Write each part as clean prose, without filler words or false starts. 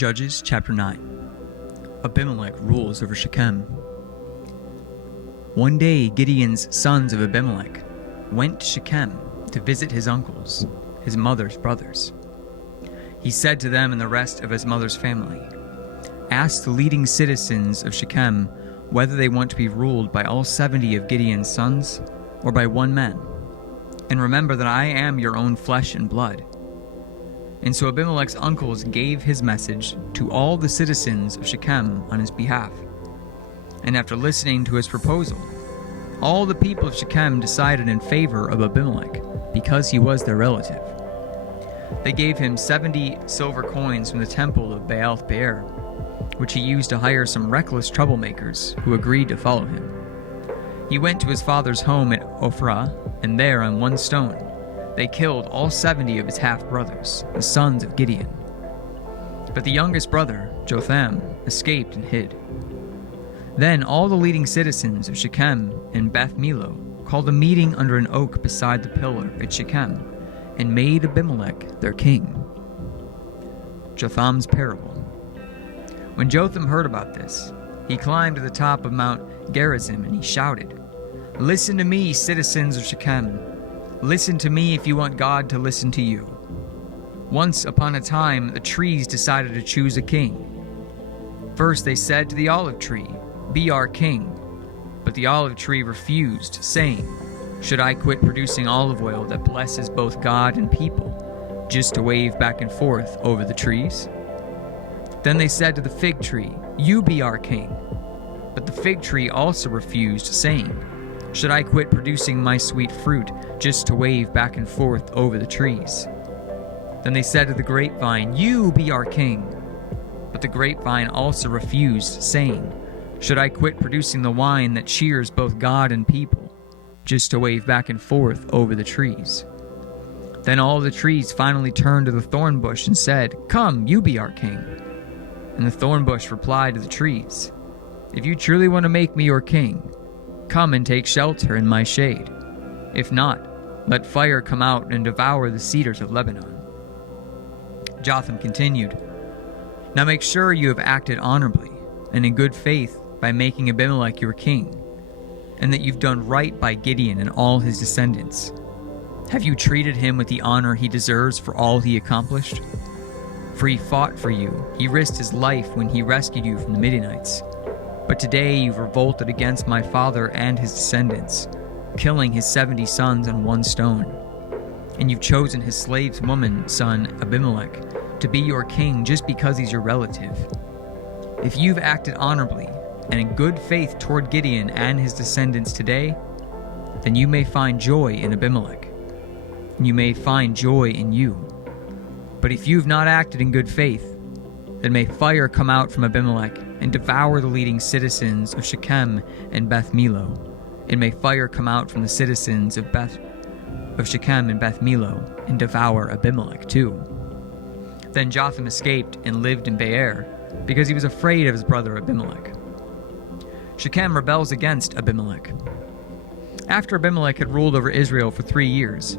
Judges chapter 9. Abimelech rules over Shechem. One day Gideon's sons of Abimelech went to Shechem to visit his uncles, his mother's brothers. He said to them and the rest of his mother's family, "Ask the leading citizens of Shechem whether they want to be ruled by all 70 of Gideon's sons or by one man. And remember that I am your own flesh and blood." And so Abimelech's uncles gave his message to all the citizens of Shechem on his behalf. And after listening to his proposal, all the people of Shechem decided in favor of Abimelech because he was their relative. They gave him 70 silver coins from the temple of Baal-Peor, which he used to hire some reckless troublemakers who agreed to follow him. He went to his father's home at Ophrah, and there on one stone they killed all 70 of his half-brothers, the sons of Gideon. But the youngest brother, Jotham, escaped and hid. Then all the leading citizens of Shechem and Beth Millo called a meeting under an oak beside the pillar at Shechem and made Abimelech their king. Jotham's parable. When Jotham heard about this, he climbed to the top of Mount Gerizim and he shouted, "Listen to me, citizens of Shechem. Listen to me if you want God to listen to you. Once upon a time, the trees decided to choose a king. First they said to the olive tree, 'Be our king.' But the olive tree refused, saying, 'Should I quit producing olive oil that blesses both God and people, just to wave back and forth over the trees?' Then they said to the fig tree, 'You be our king.' But the fig tree also refused, saying, 'Should I quit producing my sweet fruit just to wave back and forth over the trees?' Then they said to the grapevine, 'You be our king.' But the grapevine also refused, saying, 'Should I quit producing the wine that cheers both God and people, just to wave back and forth over the trees?' Then all the trees finally turned to the thorn bush and said, 'Come, you be our king.' And the thorn bush replied to the trees, 'If you truly want to make me your king, come and take shelter in my shade. If not, let fire come out and devour the cedars of Lebanon.' Jotham continued, 'Now make sure you have acted honorably and in good faith by making Abimelech your king, and that you've done right by Gideon and all his descendants. Have you treated him with the honor he deserves for all he accomplished? For he fought for you, he risked his life when he rescued you from the Midianites. But today you've revolted against my father and his descendants, killing his 70 sons on one stone. And you've chosen his slave's woman, son Abimelech, to be your king just because he's your relative. If you've acted honorably and in good faith toward Gideon and his descendants today, then you may find joy in Abimelech, and you may find joy in you. But if you've not acted in good faith, then may fire come out from Abimelech and devour the leading citizens of Shechem and Beth Millo, and may fire come out from the citizens of Shechem and Beth Millo and devour Abimelech too." Then Jotham escaped and lived in Beer because he was afraid of his brother Abimelech. Shechem rebels against Abimelech. After Abimelech had ruled over Israel for 3 years,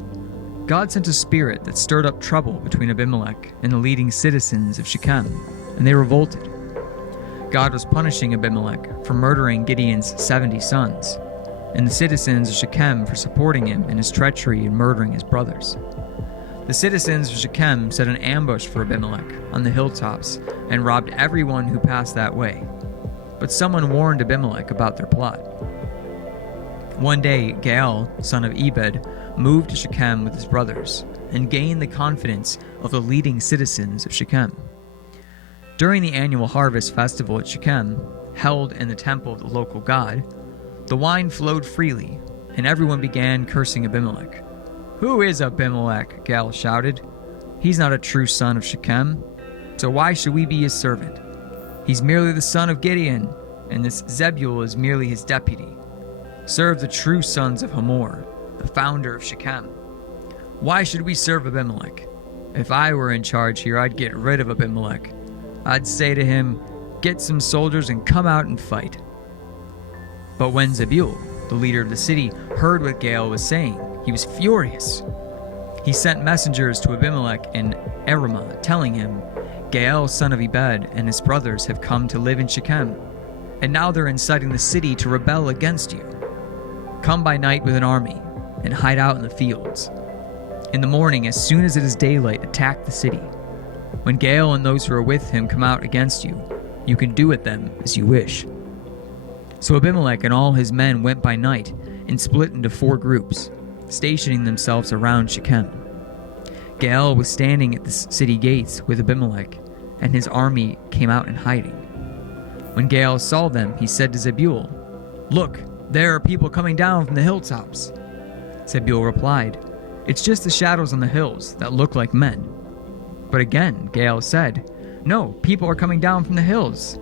God sent a spirit that stirred up trouble between Abimelech and the leading citizens of Shechem, and they revolted. God was punishing Abimelech for murdering Gideon's 70 sons, and the citizens of Shechem for supporting him in his treachery and murdering his brothers. The citizens of Shechem set an ambush for Abimelech on the hilltops and robbed everyone who passed that way. But someone warned Abimelech about their plot. One day, Gaal, son of Ebed, moved to Shechem with his brothers and gained the confidence of the leading citizens of Shechem. During the annual harvest festival at Shechem, held in the temple of the local god, the wine flowed freely, and everyone began cursing Abimelech. "Who is Abimelech?" Gaal shouted. "He's not a true son of Shechem, so why should we be his servant? He's merely the son of Gideon, and this Zebul is merely his deputy. Serve the true sons of Hamor, the founder of Shechem. Why should we serve Abimelech? If I were in charge here, I'd get rid of Abimelech. I'd say to him, 'Get some soldiers and come out and fight.'" But when Zebul, the leader of the city, heard what Gaal was saying, he was furious. He sent messengers to Abimelech in Arumah, telling him, Gaal, son of Ebed, and his brothers have come to live in Shechem, and now they're inciting the city to rebel against you. Come by night with an army, and hide out in the fields. In the morning, as soon as it is daylight, attack the city. When Gaal and those who are with him come out against you, you can do with them as you wish." So Abimelech and all his men went by night and split into 4 groups, stationing themselves around Shechem. Gaal was standing at the city gates with Abimelech, and his army came out in hiding. When Gaal saw them, he said to Zebul, "Look, there are people coming down from the hilltops." Zebul replied, "It's just the shadows on the hills that look like men." But again Gaal said, "No, people are coming down from the hills.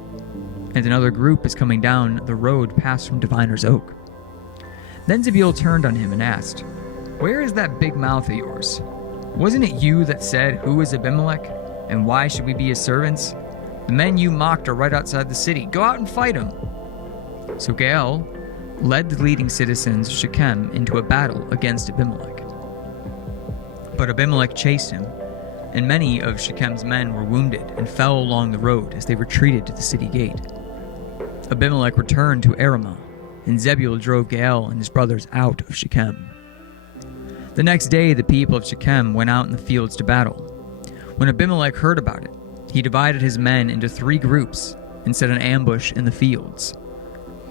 And another group is coming down the road past from Diviner's Oak." Then Zebul turned on him and asked, "Where is that big mouth of yours? Wasn't it you that said, 'Who is Abimelech, and why should we be his servants?' The men you mocked are right outside the city. Go out and fight him." So Gaal led the leading citizens of Shechem into a battle against Abimelech. But Abimelech chased him, and many of Shechem's men were wounded and fell along the road as they retreated to the city gate. Abimelech returned to Aramah, and Zebul drove Gaal and his brothers out of Shechem. The next day the people of Shechem went out in the fields to battle. When Abimelech heard about it, he divided his men into 3 groups and set an ambush in the fields.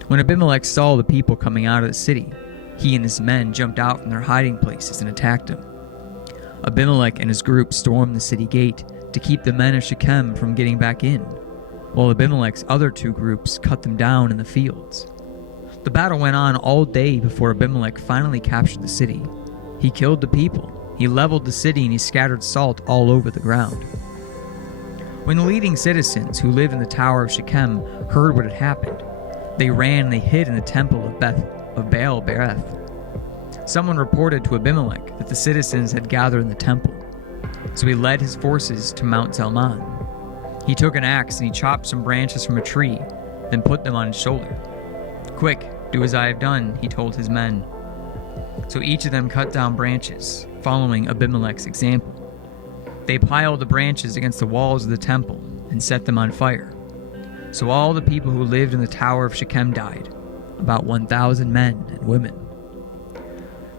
When Abimelech saw the people coming out of the city, he and his men jumped out from their hiding places and attacked them. Abimelech and his group stormed the city gate to keep the men of Shechem from getting back in, while Abimelech's other 2 groups cut them down in the fields. The battle went on all day before Abimelech finally captured the city. He killed the people, he leveled the city, and he scattered salt all over the ground. When the leading citizens who lived in the tower of Shechem heard what had happened, they ran and they hid in the temple of Baal Bereth. Someone reported to Abimelech that the citizens had gathered in the temple, so he led his forces to Mount Zalman. He took an axe and he chopped some branches from a tree, then put them on his shoulder. "Quick, do as I have done," he told his men. So each of them cut down branches, following Abimelech's example. They piled the branches against the walls of the temple and set them on fire. So all the people who lived in the tower of Shechem died, about 1,000 men and women.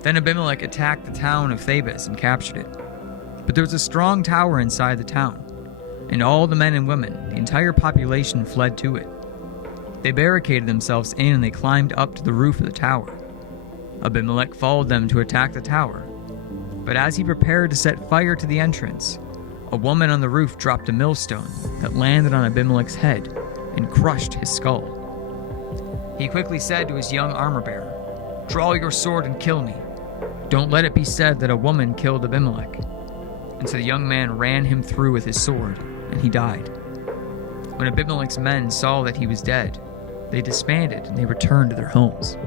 Then Abimelech attacked the town of Thebez and captured it. But there was a strong tower inside the town, and all the men and women, the entire population, fled to it. They barricaded themselves in and they climbed up to the roof of the tower. Abimelech followed them to attack the tower. But as he prepared to set fire to the entrance, a woman on the roof dropped a millstone that landed on Abimelech's head and crushed his skull. He quickly said to his young armor-bearer, "Draw your sword and kill me. Don't let it be said that a woman killed Abimelech." And so the young man ran him through with his sword, and he died. When Abimelech's men saw that he was dead, they disbanded and they returned to their homes.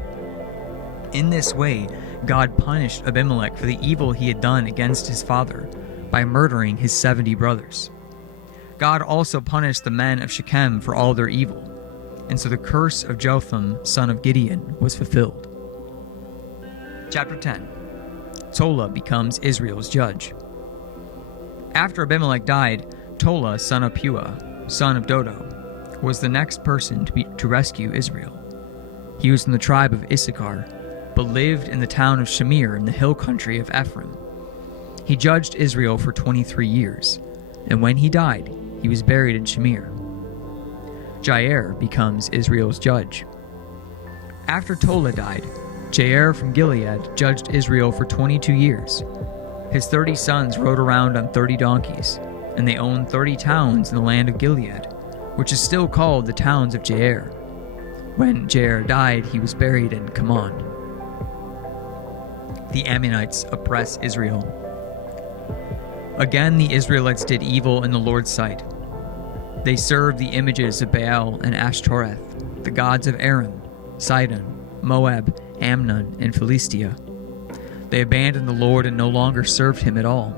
In this way, God punished Abimelech for the evil he had done against his father by murdering his 70 brothers. God also punished the men of Shechem for all their evil, and so the curse of Jotham, son of Gideon, was fulfilled. Chapter 10. Tola becomes Israel's judge. After Abimelech died, Tola, son of Puah, son of Dodo, was the next person to rescue Israel. He was from the tribe of Issachar, but lived in the town of Shamir in the hill country of Ephraim. He judged Israel for 23 years, and when he died, he was buried in Shamir. Jair becomes Israel's judge. After Tola died, Jair from Gilead judged Israel for 22 years. His 30 sons rode around on 30 donkeys, and they owned 30 towns in the land of Gilead, which is still called the towns of Jair. When Jair died, he was buried in Kamon. The Ammonites oppress Israel. Again, the Israelites did evil in the Lord's sight. They served the images of Baal and Ashtoreth, the gods of Aram, Sidon, Moab, Ammon, and Philistia. They abandoned the Lord and no longer served him at all.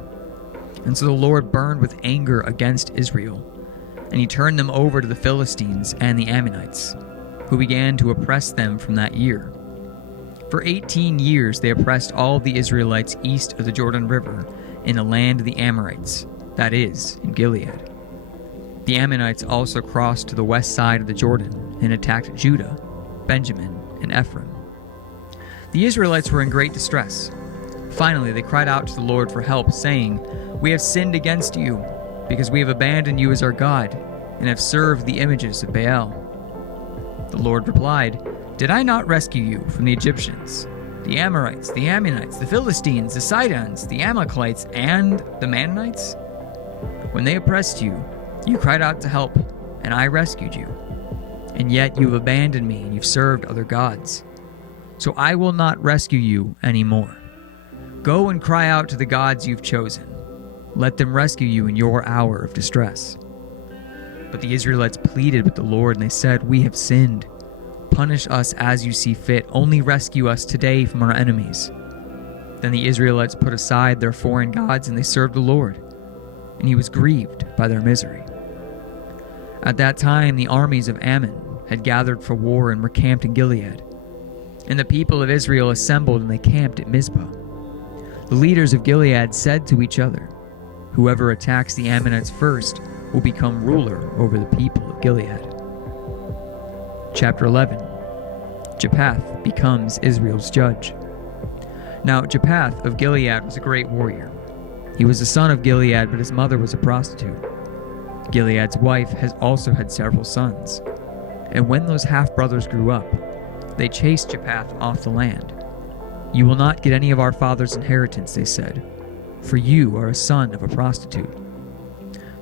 And so the Lord burned with anger against Israel, and he turned them over to the Philistines and the Ammonites, who began to oppress them from that year. For 18 years they oppressed all the Israelites east of the Jordan River in the land of the Amorites, that is, in Gilead. The Ammonites also crossed to the west side of the Jordan and attacked Judah, Benjamin, and Ephraim. The Israelites were in great distress. Finally, they cried out to the Lord for help, saying, "We have sinned against you, because we have abandoned you as our God, and have served the images of Baal." The Lord replied, "Did I not rescue you from the Egyptians, the Amorites, the Ammonites, the Philistines, the Sidonians, the Amalekites, and the Mannonites? When they oppressed you, you cried out to help, and I rescued you. And yet you have abandoned me, and you've served other gods. So I will not rescue you anymore. Go and cry out to the gods you've chosen. Let them rescue you in your hour of distress." But the Israelites pleaded with the Lord, and they said, "We have sinned. Punish us as you see fit. Only rescue us today from our enemies." Then the Israelites put aside their foreign gods, and they served the Lord, and he was grieved by their misery. At that time, the armies of Ammon had gathered for war and were camped in Gilead. And the people of Israel assembled, and they camped at Mizpah. The leaders of Gilead said to each other, "Whoever attacks the Ammonites first will become ruler over the people of Gilead." Chapter 11. Jephthah becomes Israel's judge. Now Jephthah of Gilead was a great warrior. He was the son of Gilead, but his mother was a prostitute. Gilead's wife has also had several sons. And when those half-brothers grew up, they chased Jephthah off the land. "You will not get any of our father's inheritance," they said, "for you are a son of a prostitute."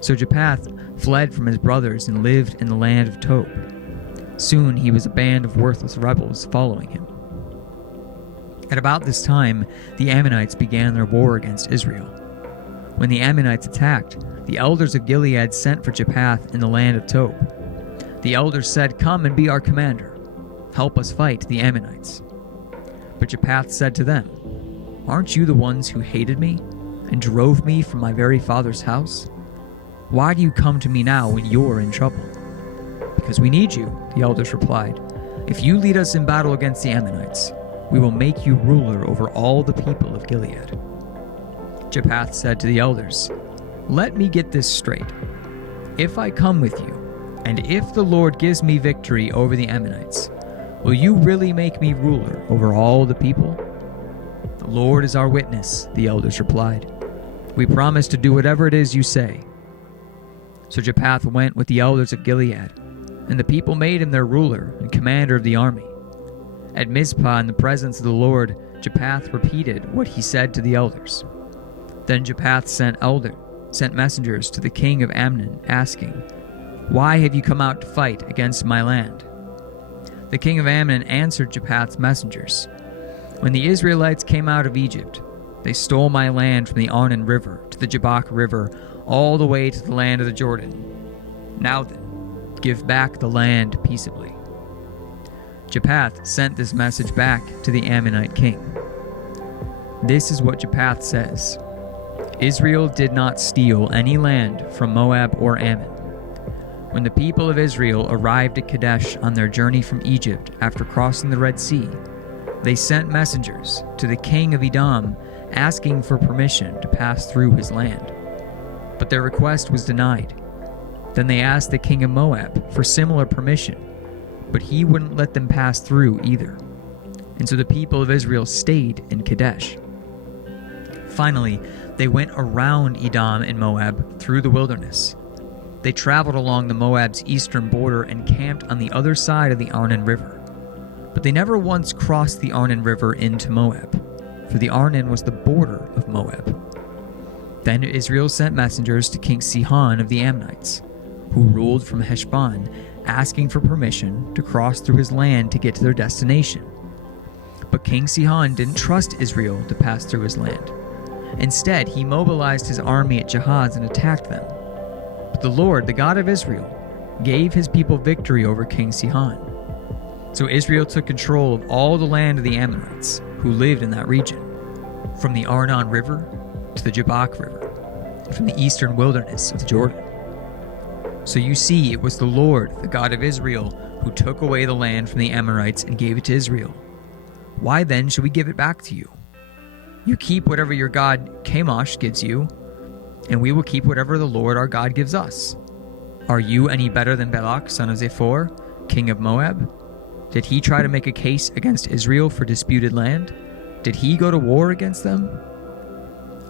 So Jephthah fled from his brothers and lived in the land of Tob. Soon he was a band of worthless rebels following him. At about this time, the Ammonites began their war against Israel. When the Ammonites attacked, the elders of Gilead sent for Jephthah in the land of Tob. The elders said, "Come and be our commander. Help us fight the Ammonites." But Jephthah said to them, "Aren't you the ones who hated me and drove me from my very father's house? Why do you come to me now when you're in trouble?" "Because we need you," the elders replied. "If you lead us in battle against the Ammonites, we will make you ruler over all the people of Gilead." Jephthah said to the elders, "Let me get this straight. If I come with you, and if the Lord gives me victory over the Ammonites, will you really make me ruler over all the people?" "The Lord is our witness," the elders replied. "We promise to do whatever it is you say." So Jephthah went with the elders of Gilead, and the people made him their ruler and commander of the army. At Mizpah, in the presence of the Lord, Jephthah repeated what he said to the elders. Then Jephthah sent messengers to the king of Ammon, asking, "Why have you come out to fight against my land?" The king of Ammon answered Jephthah's messengers, "When the Israelites came out of Egypt, they stole my land from the Arnon River to the Jabbok River, all the way to the land of the Jordan. Now then, give back the land peaceably." Jephthah sent this message back to the Ammonite king. This is what Jephthah says: "Israel did not steal any land from Moab or Ammon. When the people of Israel arrived at Kadesh on their journey from Egypt after crossing the Red Sea, they sent messengers to the king of Edom asking for permission to pass through his land. But their request was denied. Then they asked the king of Moab for similar permission, but he wouldn't let them pass through either. And so the people of Israel stayed in Kadesh. Finally, they went around Edom and Moab through the wilderness. They traveled along the Moab's eastern border and camped on the other side of the Arnon River. But they never once crossed the Arnon River into Moab, for the Arnon was the border of Moab. Then Israel sent messengers to King Sihon of the Ammonites, who ruled from Heshbon, asking for permission to cross through his land to get to their destination. But King Sihon didn't trust Israel to pass through his land. Instead, he mobilized his army at Jahaz and attacked them. But the Lord, the God of Israel, gave his people victory over King Sihon. So Israel took control of all the land of the Ammonites who lived in that region, from the Arnon River to the Jabbok River, and from the eastern wilderness of the Jordan. So you see, it was the Lord, the God of Israel, who took away the land from the Amorites and gave it to Israel. Why then should we give it back to you? You keep whatever your god Chemosh gives you, and we will keep whatever the Lord our God gives us. Are you any better than Balak, son of Zippor, king of Moab? Did he try to make a case against Israel for disputed land? Did he go to war against them?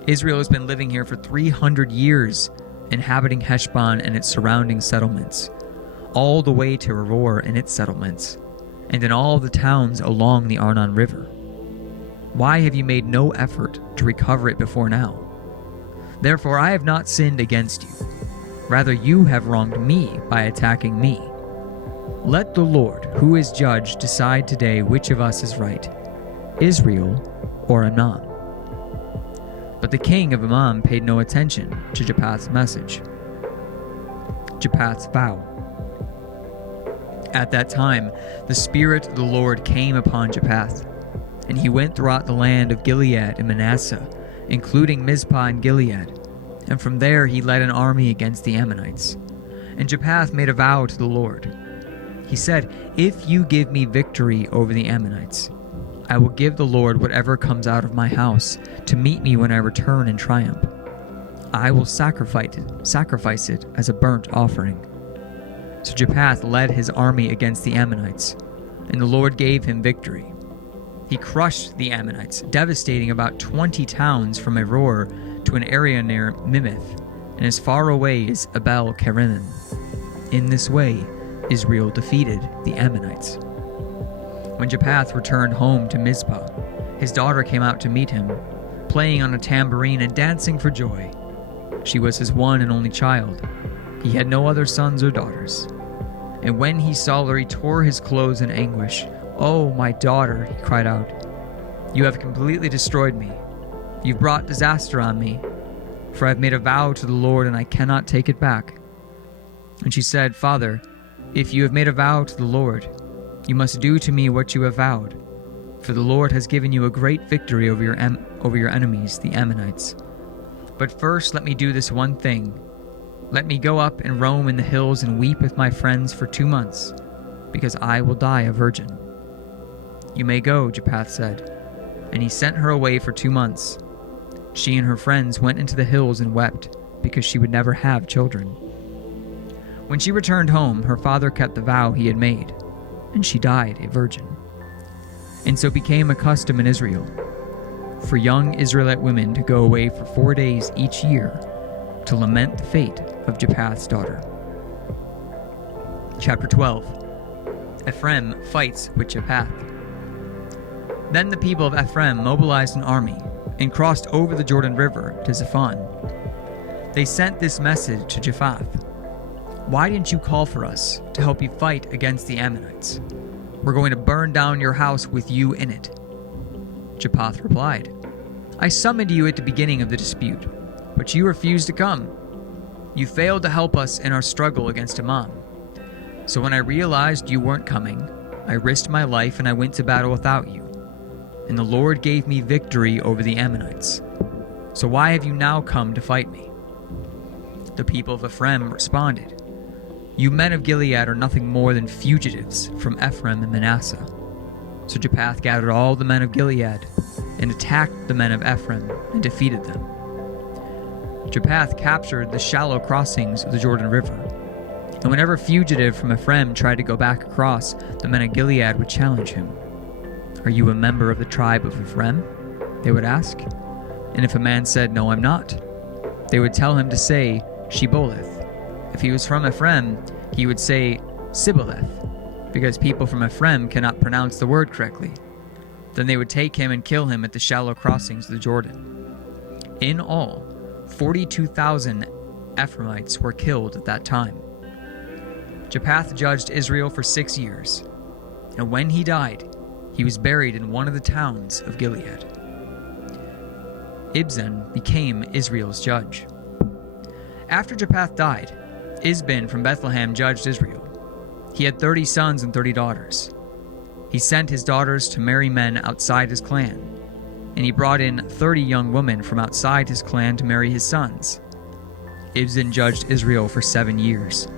Israel has been living here for 300 years, inhabiting Heshbon and its surrounding settlements, all the way to Aroer and its settlements, and in all the towns along the Arnon River. Why have you made no effort to recover it before now? Therefore I have not sinned against you. Rather, you have wronged me by attacking me. Let the Lord, who is judge, decide today which of us is right, Israel or Ammon. But the king of Ammon paid no attention to Jephthah's message. Jephthah's vow. At that time, the Spirit of the Lord came upon Jephthah, and he went throughout the land of Gilead and Manasseh, including Mizpah and Gilead, and from there he led an army against the Ammonites. And Jephthah made a vow to the Lord. He said, "If you give me victory over the Ammonites, I will give the Lord whatever comes out of my house to meet me when I return in triumph. I will sacrifice it as a burnt offering." So Jephthah led his army against the Ammonites, and the Lord gave him victory. He crushed the Ammonites, devastating about 20 towns from Aroer to an area near Mimith, and as far away as Abel Keramim. In this way, Israel defeated the Ammonites. When Jephthah returned home to Mizpah, his daughter came out to meet him, playing on a tambourine and dancing for joy. She was his one and only child. He had no other sons or daughters. And when he saw her, he tore his clothes in anguish. "Oh, my daughter," he cried out, "you have completely destroyed me. You've brought disaster on me, for I have made a vow to the Lord and I cannot take it back." And she said, "Father, if you have made a vow to the Lord, you must do to me what you have vowed, for the Lord has given you a great victory over your enemies, the Ammonites. But first let me do this one thing. Let me go up and roam in the hills and weep with my friends for 2 months, because I will die a virgin." "You may go," Jephthah said, and he sent her away for 2 months. She and her friends went into the hills and wept, because she would never have children. When she returned home, her father kept the vow he had made, and she died a virgin. And so became a custom in Israel, for young Israelite women to go away for 4 days each year to lament the fate of Jephthah's daughter. Chapter 12. Ephraim fights with Jephthah. Then the people of Ephraim mobilized an army and crossed over the Jordan River to Zephon. They sent this message to Jephthah: "Why didn't you call for us to help you fight against the Ammonites? We're going to burn down your house with you in it." Jephthah replied, "I summoned you at the beginning of the dispute, but you refused to come. You failed to help us in our struggle against Ammon. So when I realized you weren't coming, I risked my life and I went to battle without you. And the Lord gave me victory over the Ammonites. So why have you now come to fight me?" The people of Ephraim responded, "You men of Gilead are nothing more than fugitives from Ephraim and Manasseh." So Jephthah gathered all the men of Gilead and attacked the men of Ephraim and defeated them. Jephthah captured the shallow crossings of the Jordan River, and whenever a fugitive from Ephraim tried to go back across, the men of Gilead would challenge him. "Are you a member of the tribe of Ephraim?" they would ask. And if a man said, "No, I'm not," they would tell him to say, "Shibboleth." If he was from Ephraim, he would say, "Sibboleth," because people from Ephraim cannot pronounce the word correctly. Then they would take him and kill him at the shallow crossings of the Jordan. In all, 42,000 Ephraimites were killed at that time. Jephthah judged Israel for 6 years, and when he died, he was buried in one of the towns of Gilead. Ibzan became Israel's judge. After Jephthah died, Ibzan from Bethlehem judged Israel. He had 30 sons and 30 daughters. He sent his daughters to marry men outside his clan, and he brought in 30 young women from outside his clan to marry his sons. Ibzan judged Israel for 7 years,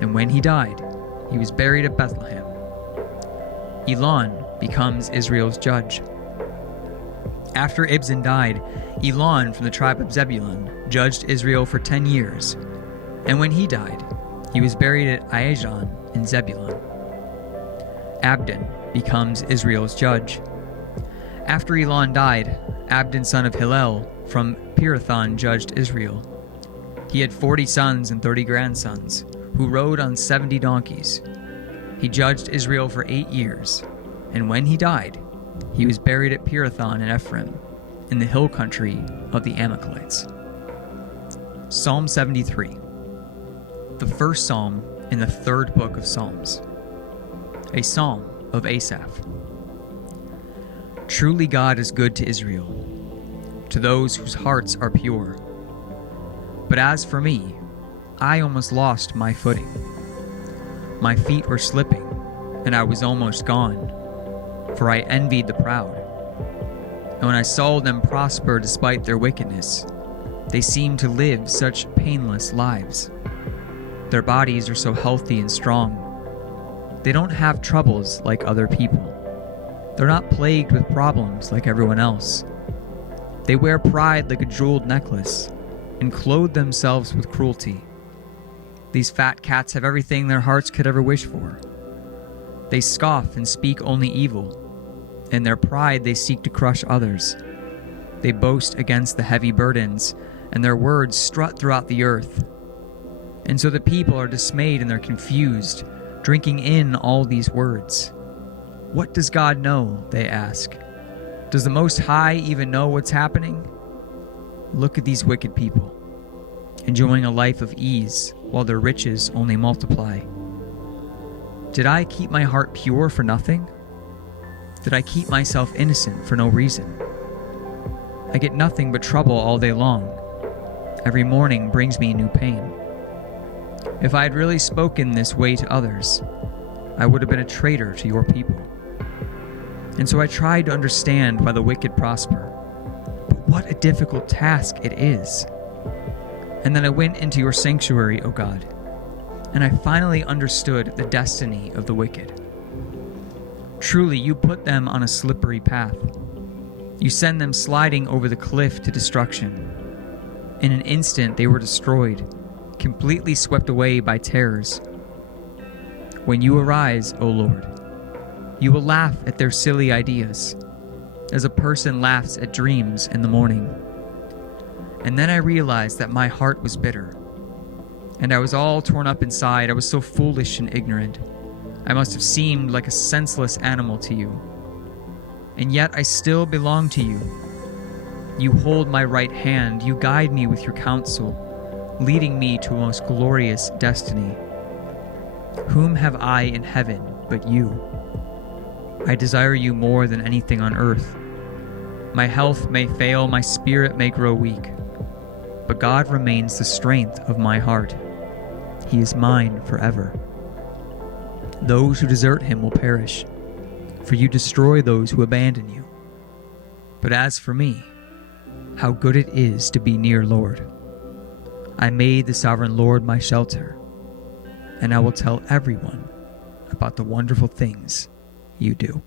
and when he died, he was buried at Bethlehem. Elon becomes Israel's judge. After Ibzan died, Elon from the tribe of Zebulun judged Israel for 10 years, and when he died, He was buried at Aijalon in Zebulun. Abdon becomes Israel's judge. After Elon died, Abdon son of Hillel from Pirathon judged Israel. He had 40 sons and 30 grandsons, who rode on 70 donkeys. He judged Israel for 8 years, and when he died, he was buried at Pirathon in Ephraim, in the hill country of the Amalekites. Psalm 73, the first psalm in the third book of Psalms, a psalm of Asaph. Truly God is good to Israel, to those whose hearts are pure. But as for me, I almost lost my footing. My feet were slipping, and I was almost gone, for I envied the proud. And when I saw them prosper despite their wickedness, they seemed to live such painless lives. Their bodies are so healthy and strong. They don't have troubles like other people. They're not plagued with problems like everyone else. They wear pride like a jeweled necklace and clothe themselves with cruelty. These fat cats have everything their hearts could ever wish for. They scoff and speak only evil. In their pride they seek to crush others. They boast against the heavy burdens, and their words strut throughout the earth. And so the people are dismayed and they're confused, drinking in all these words. What does God know? They ask. Does the Most High even know what's happening? Look at these wicked people, enjoying a life of ease while their riches only multiply. Did I keep my heart pure for nothing? Did I keep myself innocent for no reason? I get nothing but trouble all day long. Every morning brings me new pain. If I had really spoken this way to others, I would have been a traitor to your people. And so I tried to understand why the wicked prosper. But what a difficult task it is. And then I went into your sanctuary, O God, and I finally understood the destiny of the wicked. Truly, you put them on a slippery path. You send them sliding over the cliff to destruction. In an instant, they were destroyed, completely swept away by terrors. When you arise, O Lord, you will laugh at their silly ideas, as a person laughs at dreams in the morning. And then I realized that my heart was bitter, and I was all torn up inside. I was so foolish and ignorant. I must have seemed like a senseless animal to you. And yet I still belong to you. You hold my right hand. You guide me with your counsel, leading me to a most glorious destiny. Whom have I in heaven but you? I desire you more than anything on earth. My health may fail, my spirit may grow weak, but God remains the strength of my heart. He is mine forever. Those who desert him will perish, for you destroy those who abandon you. But as for me, how good it is to be near Lord. I made the sovereign Lord my shelter, and I will tell everyone about the wonderful things you do.